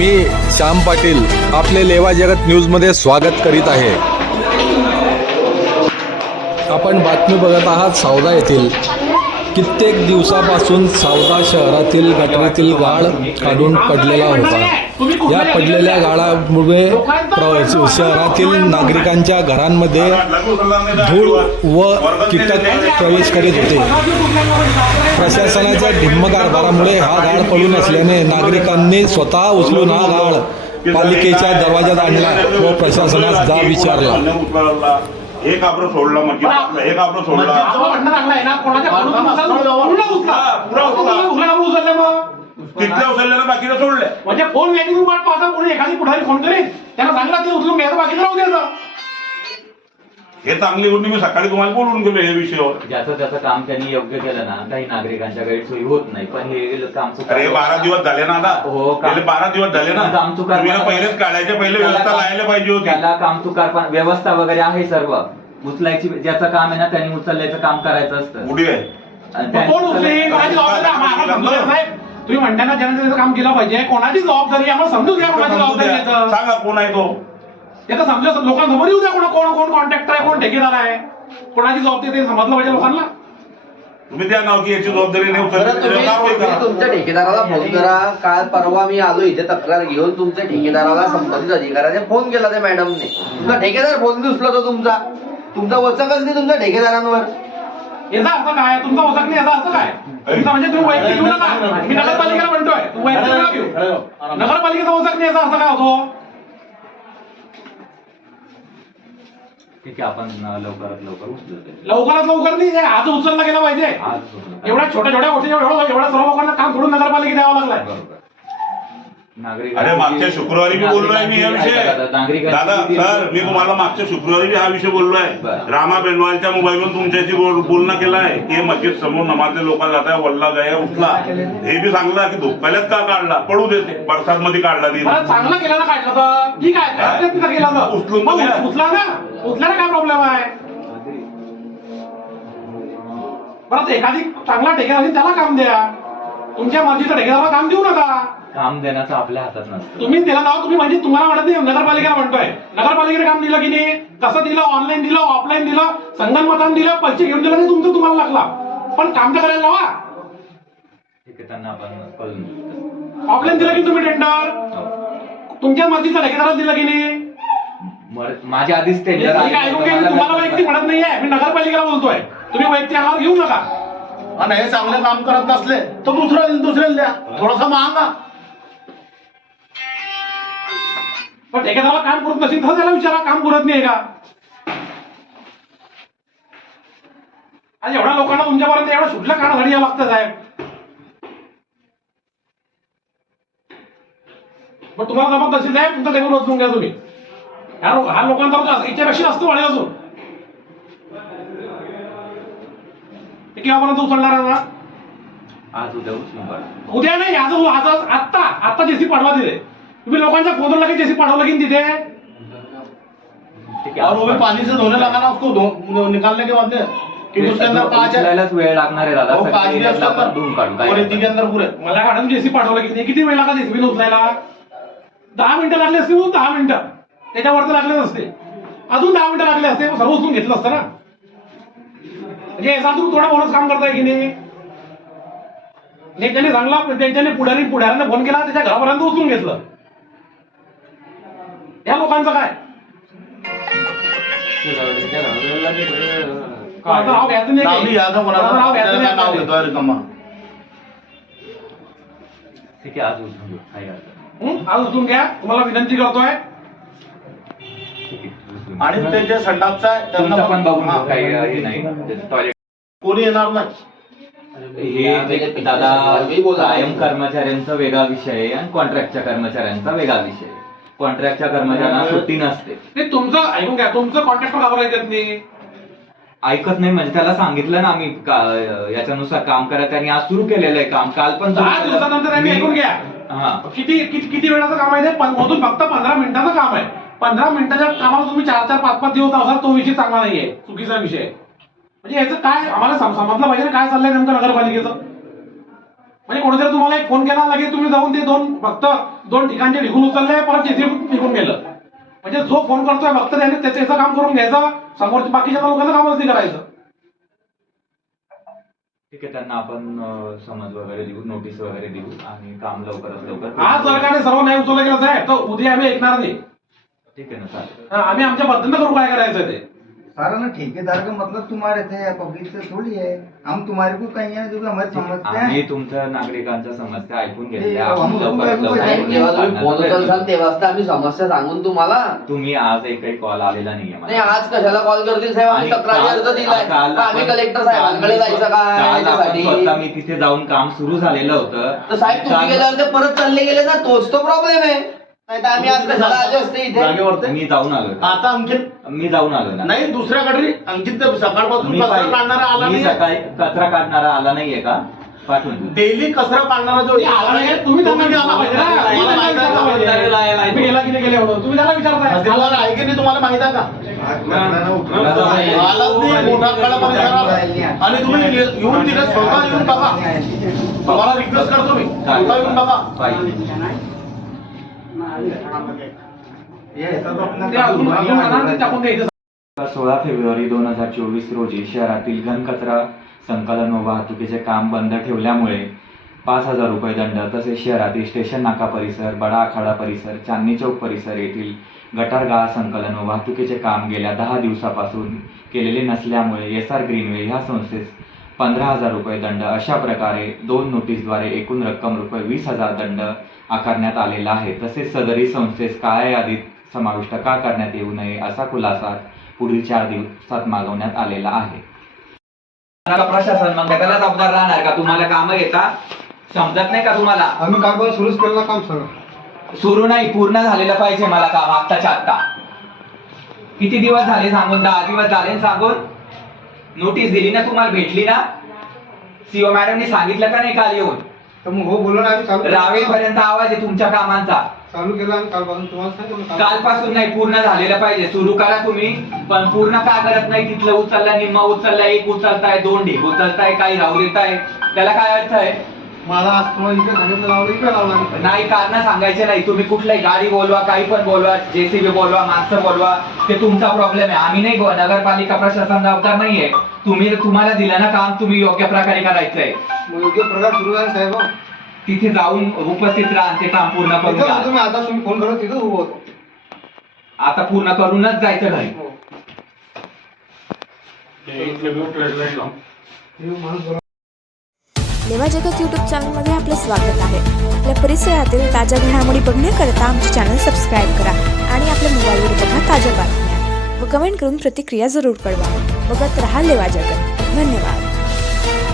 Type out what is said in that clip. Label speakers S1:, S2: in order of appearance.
S1: मी श्याम पाटील आपले लेवा जगत न्यूजमध्ये स्वागत करीत आहे। आपण बातमी बघत आहात सावदा येथील। कित्येक दिवसापासून सावदा शहरातील गटारातील गाळ काढून पडलेला होता। या पडलेल्या गाळामुळे शहरातील नागरिकांच्या घरांमध्ये धूळ व कीटक प्रवेश करीत होते। प्रशासनाच्या ढिम्म कारभारामुळे हा गाळ पडून असल्याने नागरिकांनी स्वतः उचलून हा गाळ पालिकेच्या दरवाजात आणला व प्रशासनास जाब विचारला।
S2: एक आपण सोडला म्हणजे एक आपण सोडला तिथल्या उचलल्यानं बाकीला सोडले
S3: म्हणजे फोन वेटिंग वाट पाहता कोणी एखादी पुढारी फोन करेल त्यांना सांगला ते उचलून घ्यायचं बाकीचं राहू द्यायचं।
S2: हे चांगली गोष्ट मी सकाळी तुम्हाला बोलून गेलो या विषयावर।
S4: ज्याचं त्याचं काम त्यांनी योग्य केलं ना काही नागरिकांच्या गैरसोयी होत नाही, पण हे काम
S2: अरे 12 दिवस झाले ना आता।
S4: हो,
S2: 12 दिवस झाले ना।
S4: काम चुकार
S2: पहिलेच काढायच्या पहिले व्यवस्था लावायला पाहिजे होती।
S4: त्याला काम चुकार व्यवस्था वगैरे आहे सर्व उचलायची, ज्याचं काम आहे ना त्यांनी उचलल्याचं काम करायचं असतं।
S2: कुठे आहे
S3: कोण उचलेल कोणाची जबाबदारी साहेब तुम्ही म्हणता ना ज्याने त्याचं काम केलं पाहिजे कोणाची जबाबदारी आम्हाला समजून घ्या कोणाची जबाबदारी आहे
S2: सांगा कोण आहे तो
S3: ते तर समजा लोकांसमोर येऊ द्या कोण कोण कॉन्ट्रॅक्टर आहे कोण ठेकेदार आहे कोणाची जबाबदारी ते समजलं पाहिजे लोकांना।
S2: तुम्ही त्या नाव की याची जबाबदारी नाही उचलली
S5: तुमच्या ठेकेदाराला फोन करा। काल परवा मी आलो इथे तक्रार घेऊन तुमच्या ठेकेदाराला संबंधित अधिकाऱ्याने फोन केला त्या मॅडमने। तुमचा ठेकेदार फोन नाही उचलतो तुमचा वचकच नाही तुमच्या ठेकेदारांवर।
S3: याचा अर्थ काय तुमचा वचक नाही याचा अर्थ काय तुमचा म्हणजे तुम्ही वैयक्तिक घेऊ नका। मी नगरपालिकेला म्हणतोय तू वैयक्तिक नका घेऊ। नगरपालिकेचा वचक नाही याचा अर्थ काय होतो?
S4: ठीक आहे आपण लवकरात लवकर उचलू।
S3: लवकरात लवकर नाही आज उचलला गेला पाहिजे। एवढ्या छोट्या गोष्टी एवढ्या सर्व लोकांना काम सोडून नगरपालिकेत द्यावं लागलाय।
S2: अरे मागच्या शुक्रवारी मी बोललोय मी या विषय दादा सर मी तुम्हाला मागच्या शुक्रवारी हा विषय बोललोय। रामा बेलवालच्या मोबाईलवरून तुमच्याशी बोलणं केलाय की मस्जिद समोर नमाजले लोकांना जाताय वल्ला गया उठला हे बी सांगला की धोक्यात का काढला पडू देते बरसात मध्ये काढला
S3: चांगला केला ना काढला तर ठीक आहे उचला ना उचलायला काय प्रॉब्लेम आहे? परत एखादी चांगला ठेकेदार त्याला काम द्या तुमच्या मर्जीचं ठेकेदाराला काम देऊ नका।
S4: काम देण्याचं आपल्या हातात नसतं।
S3: तुम्हीच दिला ना तुम्ही म्हणजे तुम्हाला म्हणत नाही नगरपालिकेला म्हणतोय नगरपालिकेने काम दिलं की नाही कसं दिलं ऑनलाईन दिलं ऑफलाईन दिलं संगणमताने दिलं पैसे घेऊन दिलं नाही तुमचं तुम्हाला लागला पण काम तर करायला लावा।
S4: ठीक आहे त्यांना आपण कळून
S3: ऑफलाईन दिलं की तुम्ही टेंडर तुमच्या मर्जीचं ठेकेदाराला दिलं की नाही?
S4: माझ्या आधीच टेंडर
S3: तुम्हाला वैयक्तिक म्हणत नाहीये मी नगरपालिकेला बोलतोय तुम्ही वैयक्तिक आम्हाला घेऊ नका।
S6: आणि हे चांगले काम करत नसले तर दुसऱ्याला द्या थोडासा महागा।
S3: पण ठेकेदाराला काम पुरत नसेल तर त्याला विचारा काम पुरत नाही का? आणि एवढ्या लोकांना तुमच्यापर्यंत एवढं सुटलं काढासाठी यावं लागतं साहेब। पण तुम्हाला जमत नसेल साहेब तुमचा टेबल वाचून घ्या तुम्ही। हा लोकांचा याच्यापेक्षा जास्त वाढेल अजून केव्हापर्यंत उचलणार आहे ना?
S4: आज उद्या उचलून
S3: उद्या नाही आज आता जेसी पाठवा तिथे तुम्ही लोकांच्या फोनवर लगेच जेसी पाठवलं की तिथे
S6: और वो भी पानी से धोने लगा ना उसको निकालने के बाद कि उसके अंदर
S4: उचलायलाच वेळ लागणार आहे दादा।
S6: 5 मिनट अंदर
S4: धुवून काढू
S6: और इतने के अंदर पूरे
S3: मला काढून जेसी पाठवलं की नाही किती वेळ लागला जेसीबीने उचलायला? 10 मिनिटं लागले असते 10 मिनिटं त्याच्यावर तर लागले नसते अजून 10 मिनिटं लागले असते सर्व उचलून घेतलं असतं ना। म्हणजे याचा तुम्ही थोडं बोलच काम करताय की नाही? नेत्याने सांगला त्यांच्याने पुढाऱ्याने फोन केला त्याच्या घरापर्यंत उचलून घेतलं। या लोकांचं काय नाव घ्यायचं नाही
S6: नाव घेतोय रिकामा।
S4: ठीक आहे आज उचलून काही हरकत
S3: आज उचलून घ्या तुम्हाला विनंती करतोय।
S6: आणि ते जे संडासचं आहे
S4: त्यांना पण बघून काही हे नाही टॉयलेट
S6: कोणी येणार नाही।
S4: हे दादा कायम कर्मचाऱ्यांचा वेगळा विषय आहे आणि कॉन्ट्रॅक्टच्या कर्मचाऱ्यांचा वेगळा विषय आहे। कॉन्ट्रॅक्टच्या कर्मचाऱ्यांना सुट्टी नसते।
S3: तुमचं ऐकून घ्या तुमचं कॉन्ट्रॅक्टर का बरं ऐकत नाही?
S4: ऐकत नाही म्हणजे त्याला सांगितलं ना आम्ही याच्यानुसार काम करा। त्यांनी आज सुरू केलेलं आहे काम काल पण
S3: 10 दिवसानंतर त्यांनी ऐकून घ्या किती वेळाचं काम आहे ते मधून फक्त 15 मिनिटाचं काम आहे। 15 मिनिटाच्या कामाला तुम्ही 4-4, 5-5 दिवस असाल तो विषय चांगला नाहीये चुकीचा विषय। म्हणजे याचं काय आम्हाला समजलं पाहिजे ना काय चाललंय नेमकं नगरपालिकेचं। म्हणजे कोणीतरी तुम्हाला एक फोन केला लगेच तुम्ही जाऊन ते फक्त दोन ठिकाणचे ढिकून उचलले, परत जेसीबी निघून गेलं. म्हणजे जो फोन करतोय फक्त त्याने त्याचं काम करून घ्यायचं, समोरच्या बाकीच्या लोकांचं कामच नाही करायचं.
S4: ठीक आहे, त्यांना आपण समज वगैरे देऊ, नोटीस वगैरे देऊ आणि काम लवकरात लवकर.
S3: आज सरकारने सर्व नाही उचललं गेलं साहेब तर उद्या आम्ही ऐकणार नाही.
S4: ठीक आहे ना, चालेल.
S3: आम्ही आमच्या पद्धतीनं करू काय करायचं ते.
S7: सारा ना ठेकेदार का मतलब तुम्हारे थे, पब्लिक से थोड़ी है. हम तुम्हारे को कहीं है जो कि हमारी समझते
S4: आम्ही
S7: हैं.
S4: तुमच्या नागरिकांच्या समस्या ऐकून
S7: ते
S4: घेतल्या.
S7: हम
S4: आपण लवकरात
S7: लोग
S4: लवकर
S5: साहेब, जेव्हा तुम्ही फोन उचलसाल तेव्हाच आम्ही समस्या सांगून तुम्हाला.
S4: तुम्ही आज एकही कॉल आलेला नाहीये
S5: नाही आज कशाला कॉल करतील साहेब, आम्ही तक्रारी अर्ज दिलाय. तर आम्ही कलेक्टर साहेबांकडे जायचं काय याच्यासाठी?
S4: स्वतः मी तिथे जाऊन काम सुरू झालेलं होतं.
S5: तर साहेब तुम्ही गेल्यावर ते परत चालले गेले ना, तोच तो प्रॉब्लेम आहे. नाही तर आम्ही आज कशाला आले असते इथे.
S6: जागेवरती
S4: मी जाऊन आलो.
S6: आता अंकित
S4: मी जाऊन आलो ना.
S6: नाही दुसऱ्या गटरी अंकित तर सकाळपासून
S4: मी
S6: कचरा काढणारा आला
S4: मी
S6: नाही.
S4: सकाळी कचरा काढणारा आला नाहीये का? पाठवून देऊ.
S6: डेली कचरा काढणारा जो
S3: ते आला नाही, तुम्ही त्यांना विचारलं पाहिजे ना. तुम्ही त्यांना विचारलं पाहिजे. तुम्ही गेला की नाही गेले म्हणून तुम्ही त्याला विचारताय.
S6: हसीलवाला आहे की नाही तुम्हाला माहित आहे का? आलाच नाही मोठा कडा परिसरात आणि तुम्ही येऊन तिथे स्वतः येऊन बघा. तुम्हाला रिक्वेस्ट करतो मी, स्वतः येऊन बघा.
S4: पाहिजे.
S7: ये ऐसा तो अपना
S3: ते अजून आणा, ते टाकून द्यायचं.
S4: 16 फेब्रुवारी 2024 रोजी शहरातील घनकचरा संकलन व वाहतुकीचे काम बंद ठेवल्यामुळे 5,000 रुपये दंड, तसेच शहरातील स्टेशन नाका परिसर, बडा आखाडा परिसर, चांदणी चौक परिसर येथील गटार गाळ संकलन व वाहतुकीचे काम गेल्या 10 दिवसापासून केलेले नसल्यामुळे SR ग्रीनवे ह्या संस्थेस 15,000 रुपये दंड, अशा प्रकारे 2 नोटीसद्वारे एकूण रक्कम रुपये 20,000 दंड आकारण्यात आलेला आहे. तसेच सदरी संस्थेस काळ्या यादीत समाविष्ट का करण्यात येऊ नये असा खुलासा पुढील 4 दिवसात मागवण्यात आलेला आहे. प्रशासन मग त्याला जबाबदार राहणार का? तुम्हाला कामं घेता समजत नाही का तुम्हाला?
S7: आम्ही कालपासून सुरूच केलं काम सगळं.
S4: सुरू नाही, पूर्ण झालेलं पाहिजे मला काम आत्ताच्या आत्ता. किती दिवस झाले सांगून? 10 दिवस झाले सांगून. नोटीस दिली ना तुम्हाला, भेटली ना? सीओ मॅडमनी सांगितलं का नाही काल येऊन?
S7: तर मग हो बोललो ना आम्ही चालू
S4: रावेपर्यंत आवाज आहे तुमच्या कामांचा.
S7: चालू केलं आम्ही कालपासून, तुम्हाला सांगितलं
S4: कालपासून नाही, पूर्ण झालेलं पाहिजे. सुरू करा तुम्ही, पण पूर्ण का करत नाही? तिथलं उचलला, निम्मा उचलला, एक उचलताय, 2 ढीग उचलताय, काही राहू देताय. त्याला काय अर्थ आहे?
S7: मला आज तुम्हाला इथे सांगितलं लावलं, इकडे लावलं आम्ही.
S4: नाही, कारण सांगायचे नाही. तुम्ही कुठलाही गाडी बोलवा, काही पण बोलवा, JCB बोलवा, माणसं बोलवा, ते तुमचा प्रॉब्लेम आहे. आम्ही नाही, नगरपालिका प्रशासन जबाबदार नाहीये. तुम्हाला दिलं ना काम, तुम्ही योग्य प्रकारे करायचंय.
S7: मग योग्य प्रकार सुरू आहे साहेब.
S4: तिथे जाऊन उपस्थित राहा, ते काम पूर्ण करून
S7: तिथं
S4: घ्या.
S7: तुम्ही आता तुम्ही फोन करा, तिथं उभं होतो.
S4: आता पूर्ण करूनच जायचं घरी.
S7: हो.
S8: लेवा जगत यूट्यूब चॅनलमध्ये आपले स्वागत आहे. आपल्या परिसरातील ताज्या घडामोडी बघण्याकरता आमचे चॅनल सबस्क्राईब करा आणि आपल्या मोबाईलवर बघा ताज्या बातम्या व कमेंट करून प्रतिक्रिया जरूर कळवा. बघत रहा लेवा जगत. धन्यवाद.